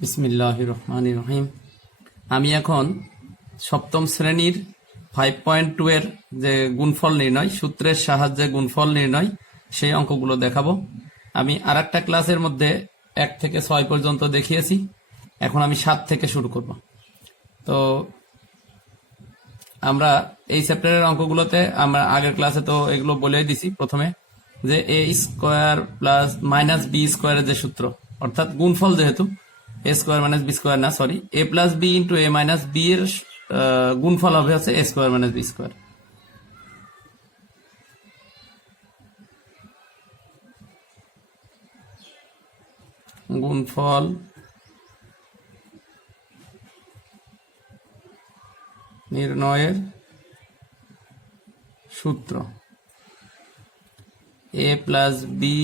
বিসমিল্লাহির রহমানির রহিম। আমি এখন সপ্তম শ্রেণীর 5.2 এর যে গুণফল নির্ণয়, সূত্রের সাহায্যে গুণফল নির্ণয়, সেই অঙ্কগুলো দেখাবো। আমি আরেকটা ক্লাসের মধ্যে 1 থেকে 6 পর্যন্ত দেখিয়েছি। এখন আমি 7 থেকে শুরু করব। তো আমরা এই চ্যাপ্টারের অঙ্কগুলোতে আমরা আগের ক্লাসে তো এগুলো বলেই দিছি। প্রথমে যে a square plus minus B স্কয়ারের যে সূত্র, অর্থাৎ গুণফল, যেহেতু A square minus B square না, sorry, A plus B into A minus B এর গুণফল হবে হচ্ছে A square minus B square. গুণফল নির্ণয়ের সূত্র A plus B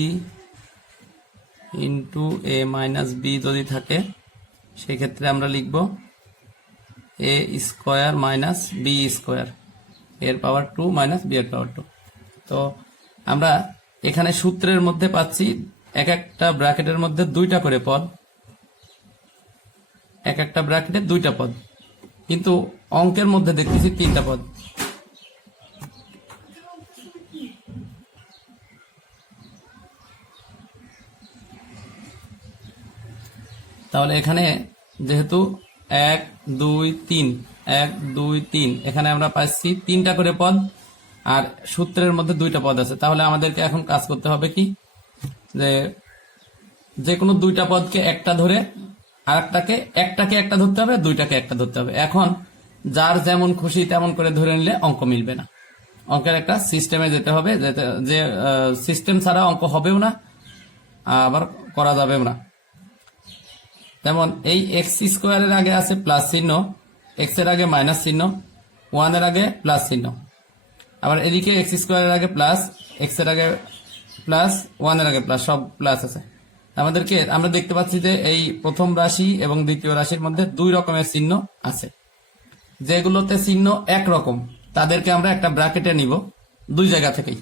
into A minus B যদি থাকে, সেক্ষেত্রে আমরা লিখব A square minus B square, এর পাওয়ার 2 মাইনাস বি এর পাওয়ার 2। তো আমরা এখানে সূত্রের মধ্যে পাচ্ছি এক একটা ব্র্যাকেটের মধ্যে দুইটা করে পদ, এক একটা ব্র্যাকেটে দুইটা পদ, কিন্তু অঙ্কের মধ্যে দেখতেছি তিনটা পদ। তাহলে এখানে যেহেতু 1 2 3 1 2 3, এখানে আমরা পাচ্ছি তিনটা করে পদ, আর সূত্রের মধ্যে দুইটা পদ আছে। তাহলে আমাদেরকে এখন কাজ করতে হবে কি, যে কোনো দুইটা পদকে একটা ধরে আর একটাকে একটা ধরতে হবে, দুইটাকে একটা ধরতে হবে। এখন যার যেমন খুশি তেমন করে ধরে নিলে অঙ্ক মিলবে না। অঙ্কের একটা সিস্টেমে যেতে হবে, যে সিস্টেম ছাড়া অঙ্ক হবেও না, আবার করা যাবেও না। যেমন এই এক্স স্কোয়ারের আগে আছে প্লাস চিহ্ন, এক্স এর আগে মাইনাস চিহ্ন, 1 এর আগে প্লাস চিহ্ন, আবার এদিকে এক্স স্কোয়ারের আগে প্লাস, এক্স এর আগে প্লাস, 1 এর আগে প্লাস, সব প্লাস আছে। আমাদেরকে আমরা দেখতে পাচ্ছি যে এই প্রথম রাশি এবং দ্বিতীয় রাশির মধ্যে দুই রকমের চিহ্ন আছে। যেগুলোতে চিহ্ন একরকম তাদেরকে আমরা একটা ব্র্যাকেটে নিব দুই জায়গা থেকেই,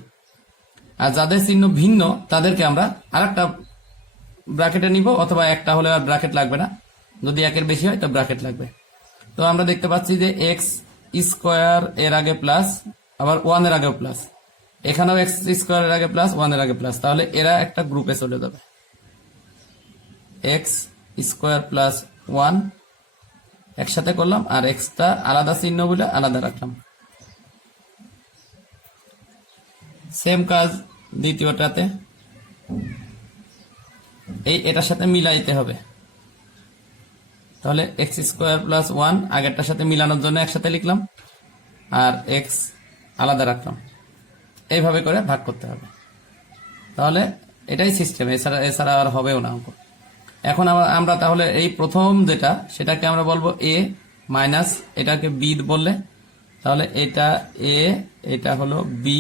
আর যাদের চিহ্ন ভিন্ন তাদেরকে আমরা আরেকটা ব্র্যাকেটে নিব, অথবা একটা হলে আর ব্র্যাকেট লাগবে না, যদি একের বেশি হয় তো ব্র্যাকেট লাগবে। তো আমরা দেখতে পাচ্ছি যে এক্স স্কোয়ার এর আগে প্লাস, আবার 1 এর আগেও প্লাস, এখানেও এক্স স্কোয়ার এর আগে প্লাস, 1 এর আগে প্লাস, তাহলে এরা একটা গ্রুপে চলে যাবে। এক্স স্কোয়ার প্লাস 1 একসাথে করলাম, আর এক্সটা আলাদা চিহ্ন বলে আলাদা রাখলাম। সেম কাজ দ্বিতীয়টাতে, এটার সাথে মিলাইতে হবে। তাহলে এক্স স্কোয়ার প্লাস 1 আগেরটার সাথে মিলানোর জন্য একসাথে লিখলাম, আর এক্স আলাদা রাখলাম। এইভাবে করে ভাগ করতে হবে। তাহলে এটাই সিস্টেম, এছাড়া আর হবেও না অঙ্ক। এখন আমরা তাহলে এই প্রথম যেটা, সেটাকে আমরা বলবো এ মাইনাস, এটাকে বি বললে, তাহলে এটা এ, এটা হলো বি,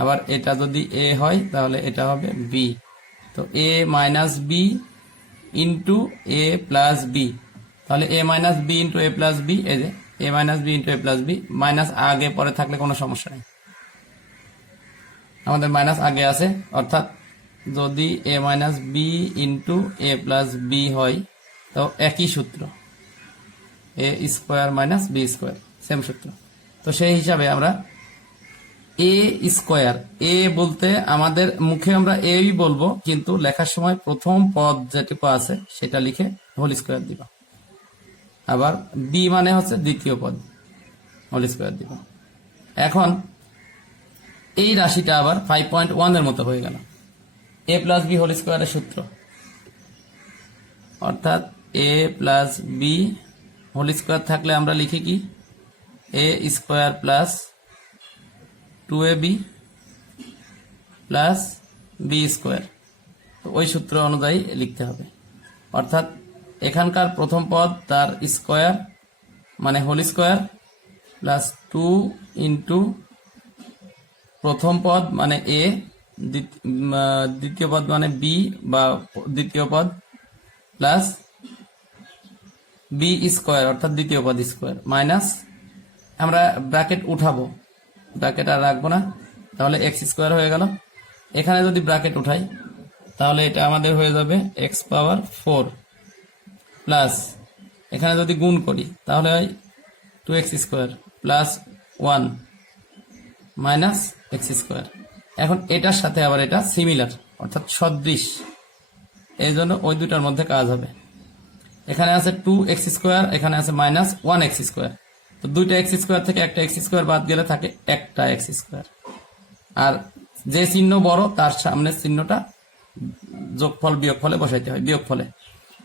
আবার এটা যদি এ হয় তাহলে এটা হবে বি। তো এ minus B into A plus B, তাহলে এ minus B into A plus B, এই যে এ minus B into A plus B, minus আগে পরে থাকলে কোনো সমস্যা নেই, আমাদের মাইনাস আগে আছে। অর্থাৎ যদি A minus B into A plus B হয়, তো একই সূত্র, A square minus B square, same সূত্র। তো সেই হিসাবে আমরা এ স্কোয়ার, এ বলতে আমাদের মুখে আমরা এই বলবো, কিন্তু লেখার সময় প্রথম পদ যেটুকু আছে সেটা লিখে হোল স্কোয়ার দিব, আবার বি মানে হচ্ছে দ্বিতীয় পদ, হোল স্কোয়ার দিব। এখন এই রাশিটা আবার 5.1 এর মতো হয়ে গেল, এ প্লাস বি হোল স্কোয়ারের সূত্র, অর্থাৎ A plus B whole square থাকলে আমরা লিখি কি, A square plus 2ab plus B square. তো ওই সূত্র অনুযায়ী লিখতে হবে। অর্থাৎ এখানকার প্রথম পদ তার স্কোয়ার মানে হোল স্কোয়ার, প্লাস 2 ইন্টু প্রথম পদ মানে এ, দ্বিতীয় পদ মানে বি বা দ্বিতীয় পদ, প্লাস বি স্কোয়ার অর্থাৎ দ্বিতীয় পদ স্কোয়ার, মাইনাস আমরা ব্র্যাকেট উঠাবো, ব্র্যাকেট আর রাখবো না, তাহলে এক্স স্কোয়ার হয়ে গেল। এখানে যদি ব্র্যাকেট উঠাই তাহলে এটা আমাদের হয়ে যাবে এক্স পাওয়ার 4 প্লাস এখানে যদি গুণ করি তাহলে হয় 2x square plus 1 minus x square. এখন এটার সাথে আবার এটা সিমিলার অর্থাৎ সদৃশ, এই জন্য ওই দুটার মধ্যে কাজ হবে। এখানে আছে 2x স্কোয়ার, এখানে আছে মাইনাস 1x স্কোয়ার। তো দুইটা এক্স স্কোয়ার থেকে একটা এক্স স্কোয়ার বাদ গেলে থাকে একটা এক্স স্কোয়ার। আর যে চিহ্ন বড় তার সামনের চিহ্নটা যোগফল বিয়োগফলে বসাইতে হয়, বিয়োগফলে।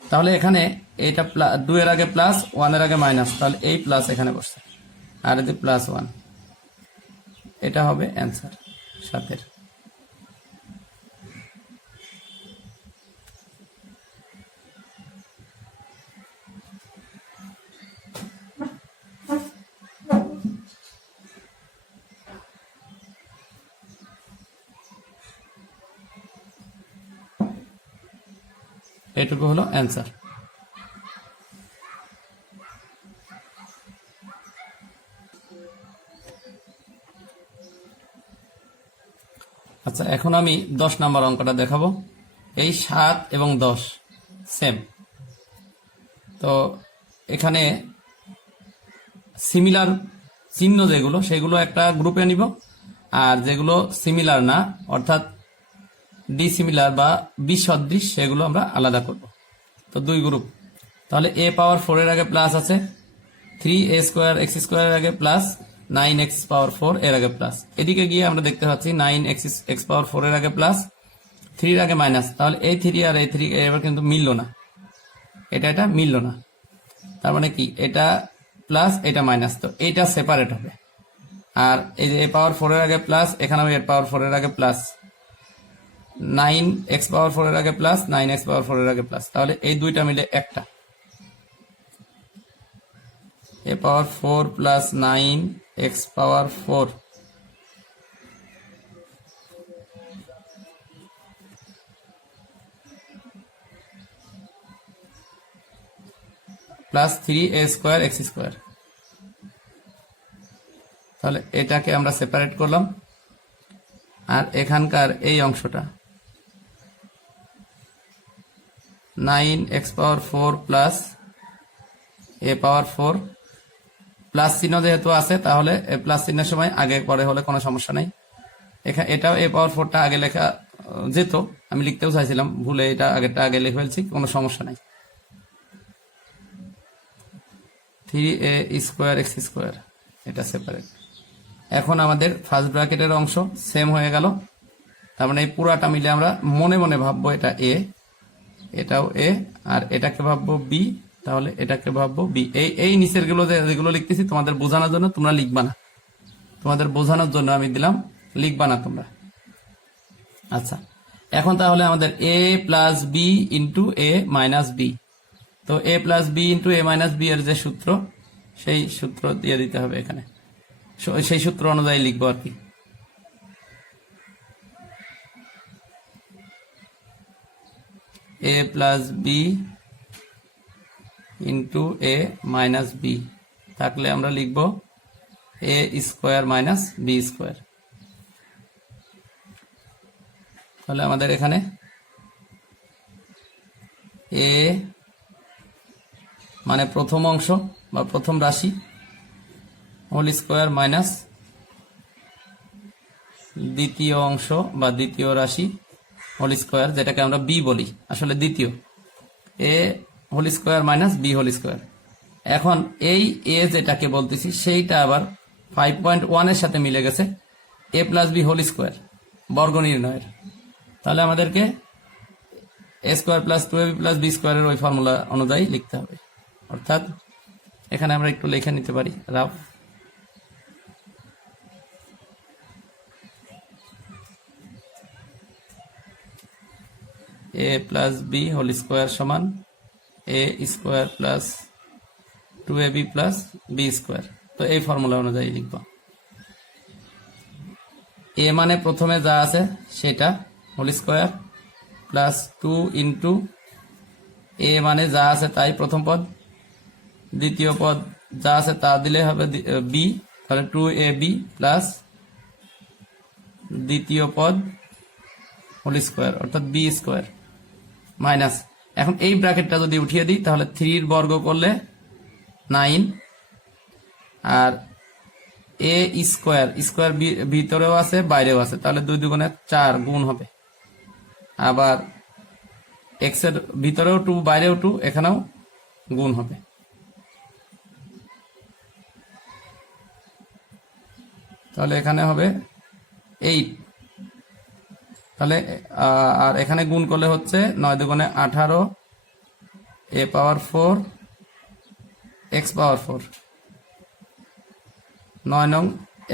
তাহলে এখানে এটা 2 এর আগে প্লাস 1 এর আগে মাইনাস, তাহলে এই প্লাস এখানে বসছে আর এই প্লাস 1, এটা হবে অ্যান্সার 7-এর। এটুকু হলো অ্যান্সার। আচ্ছা, এখন আমি 10 নম্বর অঙ্কটা দেখাবো। এই 7 এবং 10 সেম। তো এখানে সিমিলার চিহ্ন যেগুলো সেগুলো একটা গ্রুপে নিব, আর যেগুলো সিমিলার না অর্থাৎ ডিসিমিলার বা বিসদৃশ সেগুলো আমরা আলাদা করব। তো 2 গ্রুপ। তাহলে a পাওয়ার 4 এর আগে প্লাস আছে, 3a স্কোয়ার এক্স স্কোয়ার এর আগে প্লাস 9x পাওয়ার 4 এর আগে প্লাস। এদিকে গিয়ে আমরা দেখতে পাচ্ছি 9x পাওয়ার 4 এর আগে প্লাস, 3 এর আগে মাইনাস। তাহলে এই 3 আর এই 3 এবার কিন্তু মিললো না, এটা মিললো না। তার মানে কি এটা প্লাস এটা মাইনাস, তো এটা সেপারেট হবে। আর এই যে a পাওয়ার 4 এর আগে প্লাস, এখানেও a পাওয়ার 4 এর আগে প্লাস, 9x পাওয়ার 4 এর আগে প্লাস, 9x পাওয়ার 4 এর আগে প্লাস। তাহলে এই দুইটা মিলে একটা a power 4 plus 9x power 4 plus 3a square x square. তাহলে এটাকে আমরা সেপারেট করলাম। আর এখানকার এই অংশটা 9x power 4 plus a power 4 plus চিহ্ন যেহেতু আছে তাহলে প্লাস চিহ্নের সময় আগে পরে হলে কোনো সমস্যা নাই। এখানে এটাও a পাওয়ার 4টা আগে লেখা যেত, আমি লিখতেও চাইছিলাম, ভুলে এটা আগেরটা আগে লিখে ফেলছি, কোনো সমস্যা নাই। 3a স্কোয়ার এক্স স্কোয়ার এটা সেপারেট। এখন আমাদের ফার্স্ট ব্র্যাকেটের অংশ সেম হয়ে গেল। তার মানে এই পুরাটা মিলে আমরা মনে মনে ভাববো এটা a, এটাও a, আর এটাকে ভাববো b, তাহলে এটাকে ভাববো b। এই নিচের গুলো যেগুলো লিখতেছি তোমাদের বোঝানোর জন্য, তোমরা লিখবা না, তোমাদের বোঝানোর জন্য আমি দিলাম, লিখবা না তোমরা। আচ্ছা, এখন তাহলে আমাদের a plus b into a minus b। তো a plus b into a minus b এর যে সূত্র, সেই সূত্র দিয়ে দিতে হবে এখানে, সেই সূত্র অনুযায়ী লিখবো আর কি। a plus b into a minus b থাকলে আমরা লিখব a square minus b square. তাহলে আমাদের এখানে a মানে প্রথম অংশ বা প্রথম রাশি হোল স্কোয়ার মাইনাস দ্বিতীয় অংশ বা দ্বিতীয় রাশি হোল স্কোয়ার, যেটাকে আমরা b বলি, আসলে দ্বিতীয়, a whole square minus b whole square. এখন এই a যেটাকে বলতেছি সেইটা আবার 5.1 এর সাথে মিলে গেছে a plus b whole square বর্গ নির্ণয়ের। তাহলে আমাদেরকে a square plus 2ab plus b স্কোয়ারের ওই ফর্মুলা অনুযায়ী লিখতে হবে। অর্থাৎ এখানে আমরা একটু লিখে নিতে পারি rough, a plus b whole square সমান a square plus 2ab plus b square. তো এই ফর্মুলা অনুযায়ী লিখব। a মানে প্রথমে যা আছে সেটা whole square plus 2 into a মানে যা আছে তাই প্রথম পদ, দ্বিতীয় পদ যা আছে তা দিলে হবে b, তাহলে 2ab প্লাস দ্বিতীয় পদ হোল স্কোয়ার অর্থাৎ b স্কোয়ার মাইনাস এখন এই ব্র্যাকেটটা যদি উঠিয়ে দিই তাহলে 3 বর্গ করলে 9, আর এ স্কোয়ার, স্কোয়ার ভিতরেও আছে বাইরেও আছে, তাহলে 2 দুগুণে 4 গুণ হবে। আবার এক্স এর ভিতরেও 2 বাইরেও 2, এখানেও গুণ হবে। তাহলে এখানে হবে 8, তাহলে আর এখানে গুণ করলে হচ্ছে 9 দুগুণে 18 এ পাওয়ার 4 এক্স পাওয়ার 4, 9 নং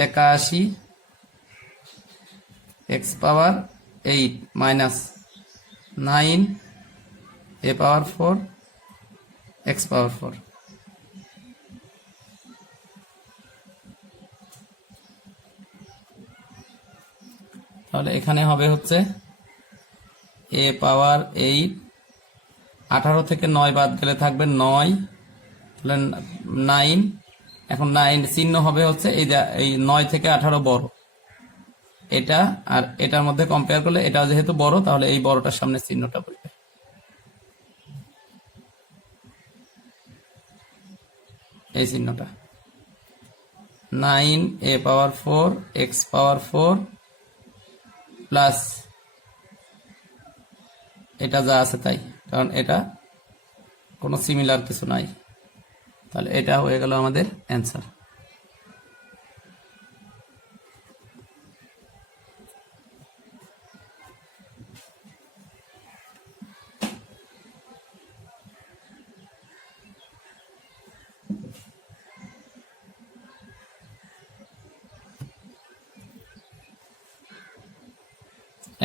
81 এক্স পাওয়ার 8 মাইনাস 9 এ পাওয়ার 4 এক্স পাওয়ার 4। তাহলে এখানে হবে হচ্ছে এ পাওয়ার 8, 18 থেকে 9 বাদ গেলে থাকবে 9, তাহলে 9, এখন 9 চিহ্ন হবে হচ্ছে এই 9 থেকে 18 বড়, এটা আর এটার মধ্যে কম্পেয়ার করলে এটা যেহেতু বড়, তাহলে এই বড়টার সামনে চিহ্নটা বসবে। এই চিহ্নটা 9 এ পাওয়ার 4 এক্স পাওয়ার 4 প্লাস এটা যা আছে তাই, কারণ এটা কোনো সিমিলার কিছু নাই। তাহলে এটা হয়ে গেল আমাদের অ্যান্সার।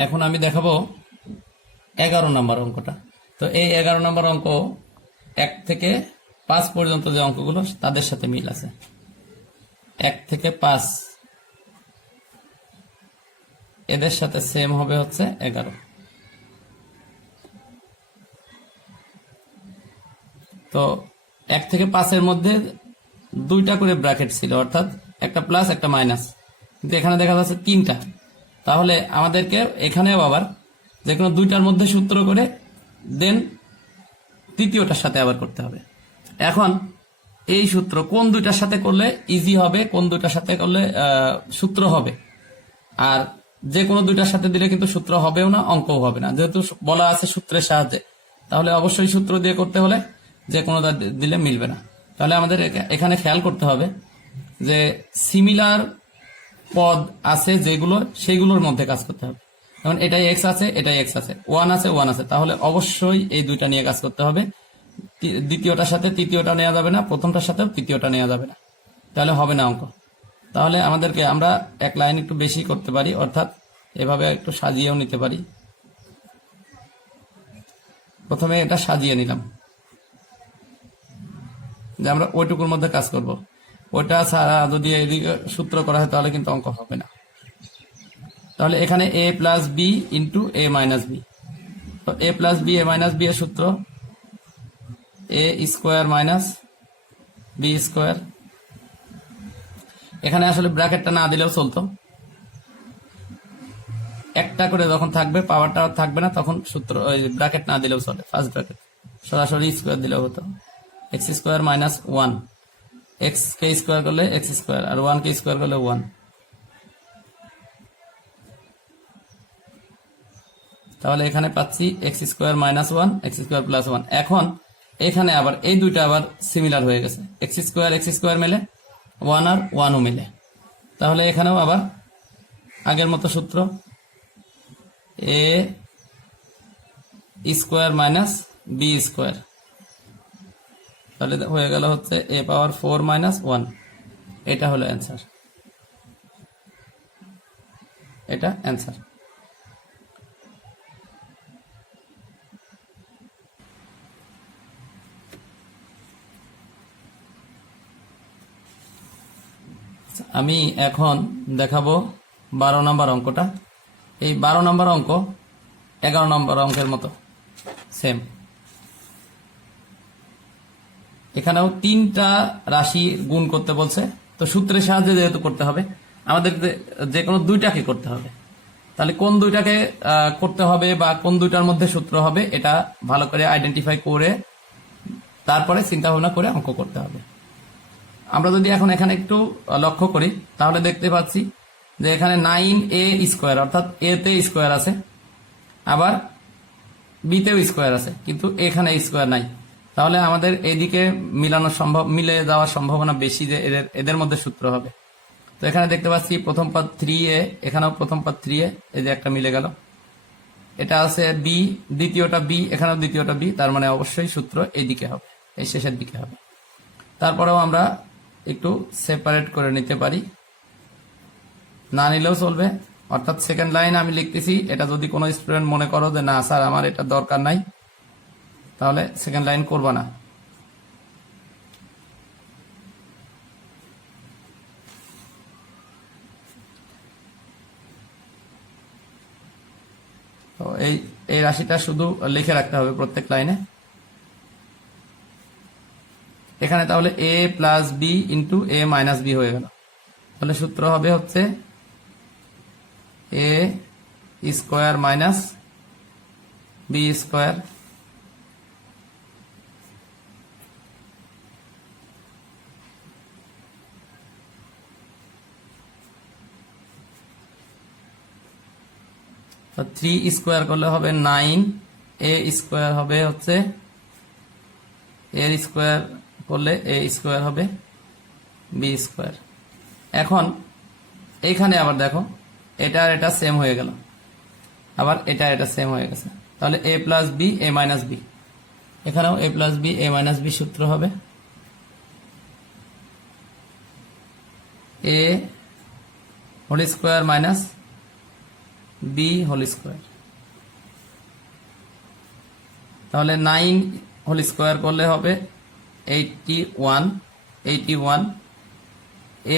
এখন আমি দেখাবো 11 নম্বর অঙ্কটা। তো এই 11 নম্বর অঙ্ক 1 থেকে 5 পর্যন্ত যে অঙ্কগুলো তাদের সাথে মিল আছে। 1 থেকে 5 এদের সাথে সেম হবে হচ্ছে 11। তো 1 থেকে 5 এর মধ্যে 2টা করে ব্র্যাকেট ছিল, অর্থাৎ একটা প্লাস একটা মাইনাস, কিন্তু এখানে দেখা যাচ্ছে 3টা। তাহলে আমাদেরকে এখানেও আবার যে কোনো 2টার মধ্যে সূত্র করে দেন তৃতীয়টার সাথে আবার করতে হবে। এখন এই সূত্র কোন 2টার সাথে করলে ইজি হবে, কোন 2টার সাথে করলে সূত্র হবে, আর যে কোনো 2টার সাথে দিলে কিন্তু সূত্র হবেও না, অঙ্কও হবে না, যেহেতু বলা আছে সূত্রের সাহায্যে। তাহলে অবশ্যই সূত্র দিয়ে করতে হলে যে কোনো দিলে মিলবে না। তাহলে আমাদের এখানে খেয়াল করতে হবে যে সিমিলার পদ আছে যেগুলো, সেগুলোর মধ্যে কাজ করতে হবে। যেমন এটাই এক্স আছে, এটাই এক্স আছে, 1 আছে 1 আছে, তাহলে অবশ্যই এই 2টা নিয়ে কাজ করতে হবে। দ্বিতীয়টার সাথে তৃতীয়টা নেওয়া যাবে না, প্রথমটার সাথেও তৃতীয়টা নেওয়া যাবে না, তাহলে হবে না অঙ্ক। তাহলে আমাদেরকে আমরা এক লাইন একটু বেশি করতে পারি, অর্থাৎ এভাবে একটু সাজিয়েও নিতে পারি। প্রথমে এটা সাজিয়ে নিলাম যে আমরা ওইটুকুর মধ্যে কাজ করব, ওইটা ছাড়া যদি এদিকে সূত্র করা হয় তাহলে কিন্তু অঙ্ক হবে না। তাহলে এখানে a plus B into a minus B, তো a plus B a minus B এর সূত্র a square minus B square. এখানে আসলে ব্র্যাকেটটা না দিলেও চলতো, একটা করে যখন থাকবে পাওয়ারটা থাকবে না, তখন সূত্র ওই ব্র্যাকেট না দিলেও চলে, ফার্স্ট ব্র্যাকেট সরাসরি স্কোয়ার দিলেও হতো। এক্স স্কোয়ার মাইনাস 1, এক্স কে স্কোয়ার করলে এক্স স্কোয়ার, আর 1 কে স্কোয়ার করলে 1। তাহলে এখানে পাচ্ছি x square minus 1 x square plus 1। এখন এখানে আবার এই 2টা আবার সিমিলার হয়ে গেছে, এক্স স্কোয়ার মেলে 1 আর 1ও মেলে। তাহলে এখানেও আবার আগের মতো সূত্র A square minus B square, তাহলে হয়ে গেল হচ্ছে a পাওয়ার 4 মাইনাস 1। এটা হলো অ্যান্সার, এটা অ্যান্সার। আমি এখন দেখাবো 12 নম্বর অঙ্কটা। এই 12 নম্বর অঙ্ক 11 নম্বর অঙ্কের মতো সেম। এখানেও 3টা রাশি গুণ করতে বলছে, তো সূত্রের সাহায্যে যেহেতু করতে হবে আমাদের যে কোনো 2টাকে করতে হবে। তাহলে কোন দুইটাকে করতে হবে বা কোন দুইটার মধ্যে সূত্র হবে এটা ভালো করে আইডেন্টিফাই করে তারপরে চিন্তা ভাবনা করে অঙ্ক করতে হবে। আমরা যদি এখন এখানে একটু লক্ষ্য করি তাহলে দেখতে পাচ্ছি যে এখানে 9a স্কোয়ার অর্থাৎ এ তে স্কোয়ার আছে, আবার বি তেও স্কোয়ার আছে, কিন্তু এখানে স্কোয়ার নাই। তাহলে আমাদের এদিকে মিলে যাওয়ার সম্ভাবনা বেশি যে এদের মধ্যে সূত্র হবে। তো এখানে দেখতে পাচ্ছি প্রথম পদ 3a, এখানেও প্রথম পদ 3a, এই যে একটা মিলে গেল। এটা আছে বি, দ্বিতীয়টা বি, এখানেও দ্বিতীয়টা বি, তার মানে অবশ্যই সূত্র এইদিকে হবে, এই শেষের দিকে হবে। তারপরেও আমরা একটু সেপারেট করে নিতে পারি, না নিলেও চলবে। অর্থাৎ সেকেন্ড লাইন আমি লিখতেছি, এটা যদি কোনো স্টুডেন্ট মনে করো যে না স্যার আমার এটা দরকার নাই, তাহলে সেকেন্ড লাইন করবা না। তো এই রাশিটা শুধু লিখে রাখতে হবে প্রত্যেক লাইনে। এখানে তাহলে a plus B into A minus B হয়ে গেল। তাহলে সূত্র হবে হচ্ছে a square minus B square তো 3 স্কোয়ার করলে হবে 9, a স্কোয়ার হবে হচ্ছে এর স্কোয়ার করলে a স্কোয়ার হবে বি স্কোয়ার। এখন এইখানে আবার দেখো এটা আর এটা সেম হয়ে গেল, আবার এটা সেম হয়ে গেছে। তাহলে a plus B A minus B, এখানেও a plus B A minus B সূত্র হবে a whole square minus B whole square. তাহলে 9 হোল স্কোয়ার করলে হবে 81,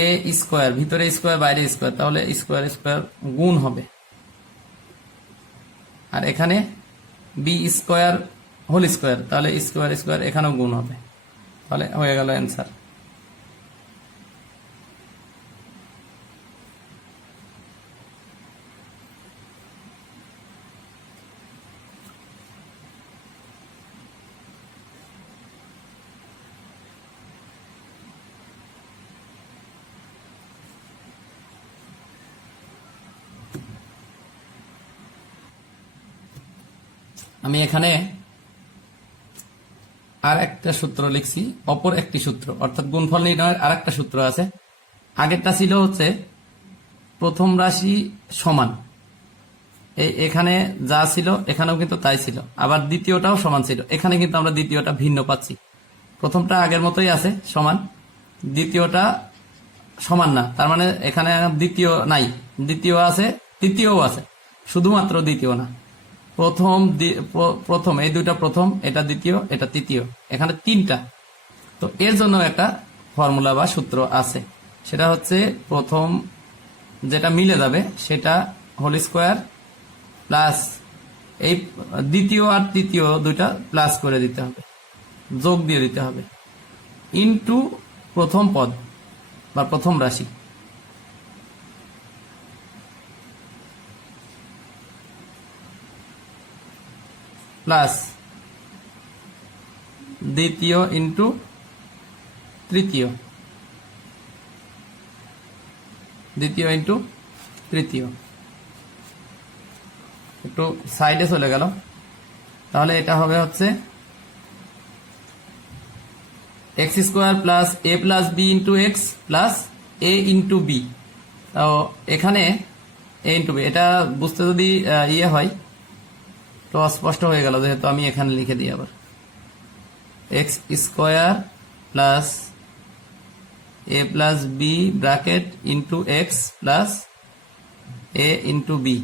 এ স্কোয়ার, ভিতরে স্কোয়ার বাইরে স্কোয়ার, তাহলে স্কোয়ার স্কোয়ার গুণ হবে, আর এখানে বি স্কোয়ার হোল স্কোয়ার, তাহলে স্কোয়ার স্কোয়ার এখানেও গুণ হবে। তাহলে হয়ে গেল অ্যান্সার। আমি এখানে আর একটা সূত্র লিখছি, অপর একটি সূত্র, অর্থাৎ গুণফল নির্ণয়ের আর একটা সূত্র আছে। আগেরটা ছিল হচ্ছে প্রথম রাশি সমান, এখানে যা ছিল এখানেও কিন্তু তাই ছিল, আবার দ্বিতীয়টাও সমান ছিল। এখানে কিন্তু আমরা দ্বিতীয়টা ভিন্ন পাচ্ছি। প্রথমটা আগের মতোই আছে সমান, দ্বিতীয়টা সমান না, তার মানে এখানে দ্বিতীয় নাই, দ্বিতীয় আছে, তৃতীয়ও আছে, শুধুমাত্র দ্বিতীয় না। প্রথম এই দুইটা প্রথম, এটা দ্বিতীয়, এটা তৃতীয়, এখানে তিনটা। তো এর জন্য একটা ফর্মুলা বা সূত্র আছে, সেটা হচ্ছে প্রথম যেটা মিলে যাবে সেটা হোল স্কোয়ার প্লাস এই দ্বিতীয় আর তৃতীয় দুইটা প্লাস করে দিতে হবে, যোগ দিয়ে দিতে হবে, ইনটু প্রথম পদ বা প্রথম রাশি প্লাস দ্বিতীয় ইন্টু তৃতীয়, দ্বিতীয় ইন্টু তৃতীয়। একটু সাইডে চলে গেল, তাহলে এটা হবে হচ্ছে X square plus A plus B into X plus A into B. তো এখানে এ ইন্টু বি, এটা বুঝতে যদি ইয়ে হয় তো অস্পষ্ট হয়ে গেল, যেহেতু আমি এখানে লিখে দিই আবার X square plus A plus B bracket into X plus A into B.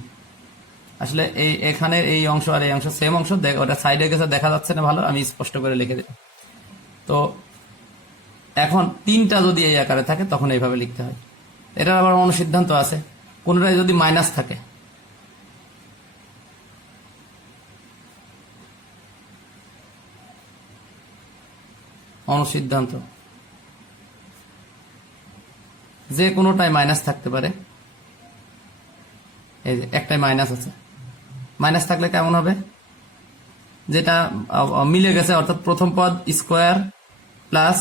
আসলে এখানে এই অংশ আর এই অংশ সেম অংশ, ওটা সাইডে গেছে দেখা যাচ্ছে না ভালো, আমি স্পষ্ট করে লিখে দিলাম। তো এখন তিনটা যদি এই আকারে থাকে তখন এইভাবে লিখতে হয়। এটার আবার অনুসিদ্ধান্ত আছে, কোনটায় যদি মাইনাস থাকে, অনুসিদ্ধান্ত যে কোনোটাই মাইনাস থাকতে পারে, এই যে একটাই মাইনাস আছে, মাইনাস থাকলে কেমন হবে, যেটা মিলে গেছে অর্থাৎ প্রথম পদ স্কোয়ার প্লাস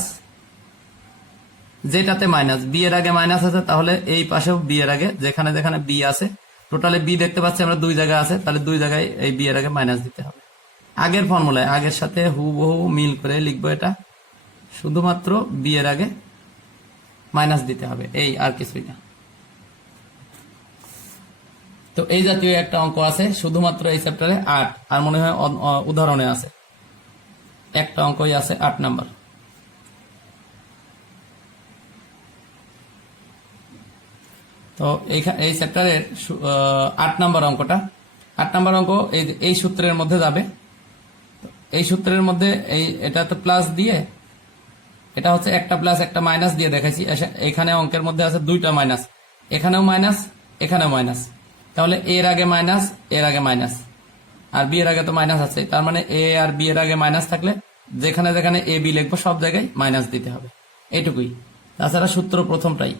যেটাতে মাইনাস, বি এর আগে মাইনাস আছে, তাহলে এই পাশেও বি এর আগে যেখানে যেখানে বি আছে, টোটালে বি দেখতে পাচ্ছি আমরা দুই জায়গায় আছে, তাহলে দুই জায়গায় এই বি এর আগে মাইনাস দিতে হবে। আগের ফর্মুলায় আগের সাথে হুবহু মিল করে লিখবো, এটা শুধুমাত্র বি এর আগে মাইনাস দিতে হবে, এই আর কিছুই না। তো এই জাতীয় একটা অঙ্ক আছে শুধুমাত্র এই চ্যাপ্টারে 8, আর মনে হয় উদাহরণে আছে একটা অঙ্কই আছে 8 নাম্বার। তো এই চ্যাপ্টারের 8 নাম্বার অঙ্কটা, 8 নাম্বার অঙ্ক এই সূত্রের মধ্যে যাবে। এই সূত্রের মধ্যে এটা তো প্লাস দিয়ে, এটা হচ্ছে একটা প্লাস একটা মাইনাস দিয়ে দেখাইছি। এখানে অঙ্কের মধ্যে আছে দুইটা মাইনাস, এখানেও মাইনাস এখানেও মাইনাস, তাহলে এর আগে মাইনাস এর আগে মাইনাস, আর বি এর আগে তো মাইনাস আছে, তার মানে এ আর বি এর আগে মাইনাস থাকলে যেখানে যেখানে এ বি লিখবো সব জায়গায় মাইনাস দিতে হবে, এইটুকুই। তাছাড়া সূত্র প্রথমটাই।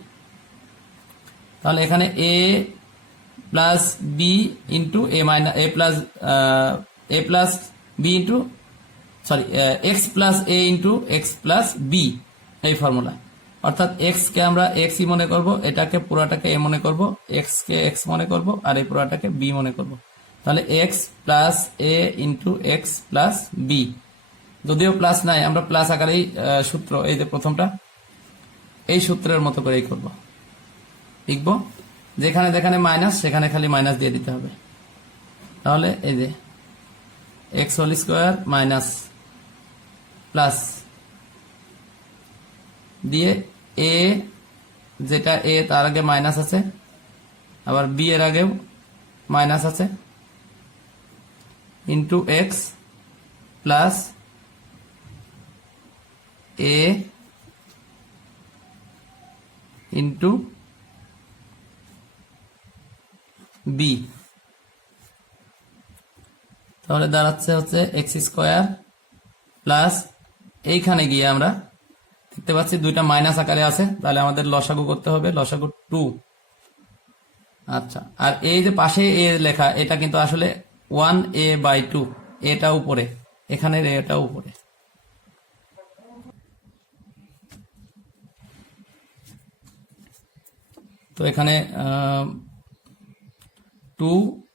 তাহলে এখানে A plus B into A minus A plus B into X plus A into X plus B, এই ফর্মুলা। অর্থাৎ এক্স কে আমরা এক্স ই মনে করব, এটাকে পুরাটাকে এ মনে করব, এক্স কে এক্স মনে করব, আর এই পুরাটাকে বি মনে করব। তাহলে x plus A into X plus B, যদিও প্লাস নাই আমরা প্লাস আকারেই সূত্র, এই যে প্রথমটা এই সূত্রের মতো করেই করব, লিখব যেখানে যেখানে মাইনাস সেখানে খালি মাইনাস দিয়ে দিতে হবে। তাহলে এই যে X whole square minus plus দিয়ে এ, যেটা এ তার আগে মাইনাস আছে, আবার বি এর আগেও মাইনাস আছে, into X plus A into B. তাহলে দাঁড়াচ্ছে হচ্ছে এক্স স্কোয়ার প্লাস, এইখানে গিয়ে আমরা দেখতে পাচ্ছি দুইটা মাইনাস আকারে আছে, তাহলে আমাদের লসাগু করতে হবে, লসাগু 2। আচ্ছা, আর এই যে পাশে এ লেখা, এটা কিন্তু আসলে 1a/2, এটা উপরে, এখানে এটা উপরে। তো এখানে 2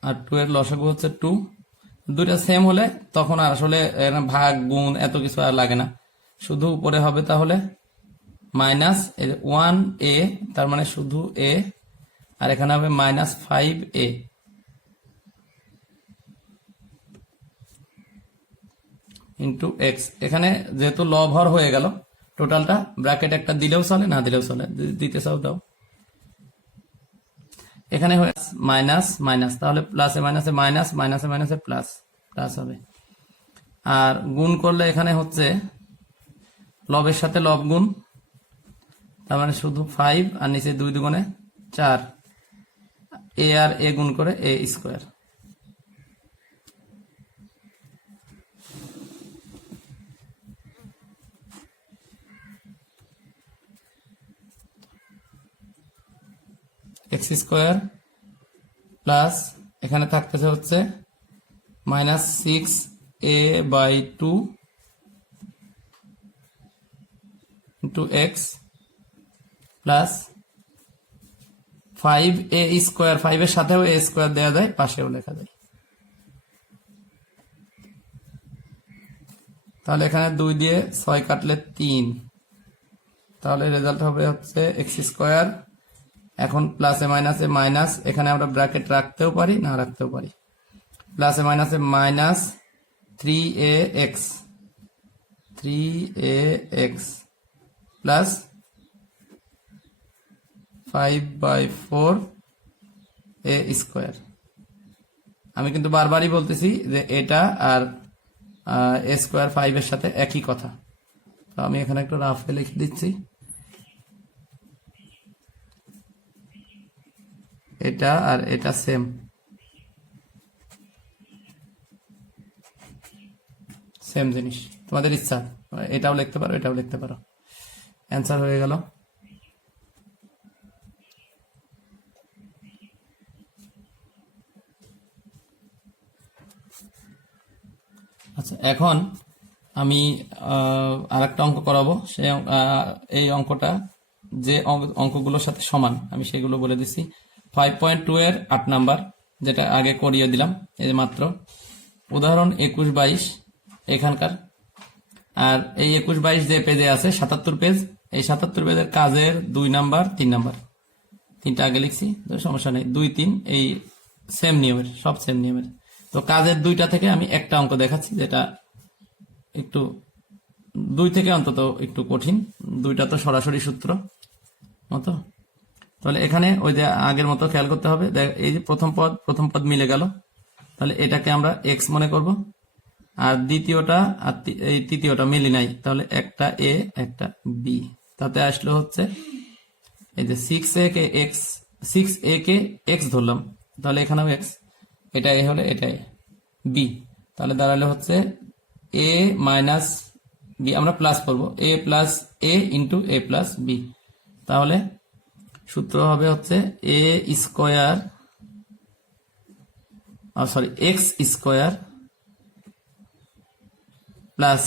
আর 2 এর লসাগু হচ্ছে 2, দুইটা সেম হলে তখন আর আসলে ভাগ গুণ এত কিছু আর লাগে না, শুধু উপরে হবে তাহলে মাইনাস 1a, তার মানে শুধু a, আর এখানে হবে মাইনাস 5a ইন্টু এক্স। এখানে যেহেতু লব হর হয়ে গেল, টোটালটা ব্র্যাকেট একটা দিলেও চলে, না দিলেও চলে, দিতে চাও দাও। এখানে মাইনাস মাইনাস, তাহলে প্লাসে মাইনাসে মাইনাস, মাইনাসে মাইনাসে প্লাস, প্লাস হবে। আর গুণ করলে এখানে হচ্ছে লবের সাথে লব গুণ, তার মানে শুধু 5, আর নিচে 2 দুগুণে 4, এ আর এ গুণ করে এ স্কোয়ার। এক্স স্কোয়ার প্লাস এখানে থাকতেছে হচ্ছে minus 6a/2 into X plus 5a square, 5 এর সাথেও a স্কোয়ার দেওয়া যায়, পাশেও লেখা যায়। তাহলে এখানে 2 দিয়ে 6 কাটলে 3, তাহলে রেজাল্ট হবে হচ্ছে এক্স স্কোয়ার। এখন প্লাসে মাইনাসে মাইনাস, এখানে আমরা ব্র্যাকেট রাখতেও পারি না রাখতেও পারি, প্লাসে মাইনাসে minus 3ax plus 5/4 a square. আমি কিন্তু বারবারই বলতেছি যে এটা আর a স্কোয়ার 5 এর সাথে একই কথা, তো আমি এখানে একটু রাফে লিখে দিচ্ছি, এটা আর এটা সেম, সেম জিনিস, তোমাদের ইচ্ছা এটাও লিখতে পারো এটাও লিখতে পারো। অ্যান্সার হয়ে গেল। আচ্ছা, এখন আমি আরেকটা অঙ্ক করাবো। এই অঙ্কটা যে অঙ্কগুলোর সাথে সমান আমি সেগুলো বলে দিচ্ছি। 5.2 এর 8 নাম্বার, যেটা আগে করিয়ে দিলাম এই মাত্র। উদাহরণ 21-22 এখানকার। আর এই 21-22 যে পেজে আছে 77 পেজ, এই 77 পেজের কাজের 2 নাম্বার 3 নাম্বার, তিনটা আগে লিখছি, তো সমস্যা নেই। 2, 3 এই সেম নিয়মের, সব সেম নিয়মের। তো কাজের 2টা থেকে আমি একটা অঙ্ক দেখাচ্ছি, যেটা একটু 2 থেকে অন্তত একটু কঠিন। 2টা তো সরাসরি সূত্র মতো। তাহলে এখানে ওই যে আগের মতো খেয়াল করতে হবে। এই যে প্রথম পদ মিলে গেল, তাহলে এটাকে আমরা এক্স মনে করব। আর দ্বিতীয়টা আর এই তৃতীয়টা মিলি নাই, তাহলে একটা এ একটা বি। তাতে আসলে হচ্ছে এই যে 6a কে এক্স ধরলাম, তাহলে এখানেও এক্স, এটা এ হলে এটা বি, তাহলে দাঁড়ালে হচ্ছে এ মাইনাস বি, আমরা প্লাস করবো, A plus A into A plus B. তাহলে সূত্র হবে হচ্ছে A square, sorry, X square plus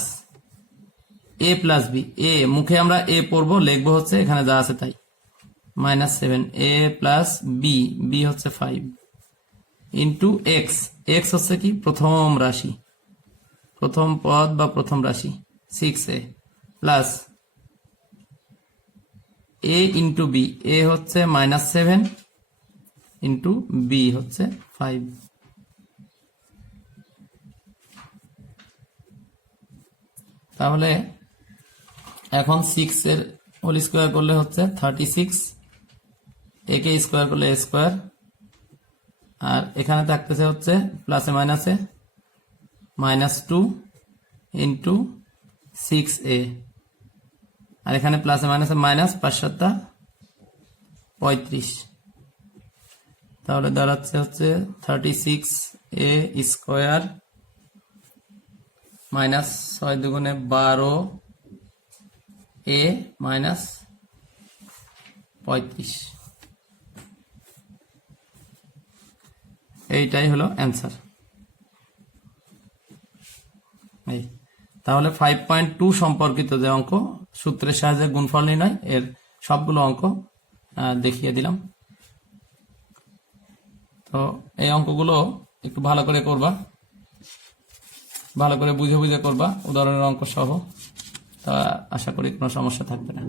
A plus B. এ মুখে আমরা এ পড়বো, লিখবো হচ্ছে এখানে যা আছে তাই, -7 এ প্লাস বি, বি হচ্ছে 5 ইন্টু এক্স, এক্স হচ্ছে কি প্রথম রাশি, প্রথম পদ বা প্রথম রাশি 6a plus A into B, এ হচ্ছে -7 ইন্টু বি হচ্ছে 5। তাহলে এখন 6 এর হোল স্কোয়ার করলে হচ্ছে 36, এ কে স্কোয়ার করলে এ স্কোয়ার, আর এখানে থাকতেছে হচ্ছে প্লাসে মাইনাসে -2 ইন্টু 6a, আর এখানে প্লাসে মাইনাসে মাইনাস, 5 7 35। তাহলে দাঁড়াচ্ছে হচ্ছে 36a স্কোয়ার মাইনাস 6 দুগুণে 12 এ মাইনাস 35। এইটাই হলো অ্যান্সার। এই তাহলে 5.2 সম্পর্কিত যে অঙ্ক, সূত্রের সাহায্যে গুণফল নির্ণয়, এর সবগুলো অঙ্ক দেখিয়ে দিলাম। তো এই অঙ্কগুলো একটু ভালো করে করবা, ভালো করে বুঝে বুঝে করবা, উদাহরণের অঙ্ক সহ। তা আশা করি কোনো সমস্যা থাকবে না।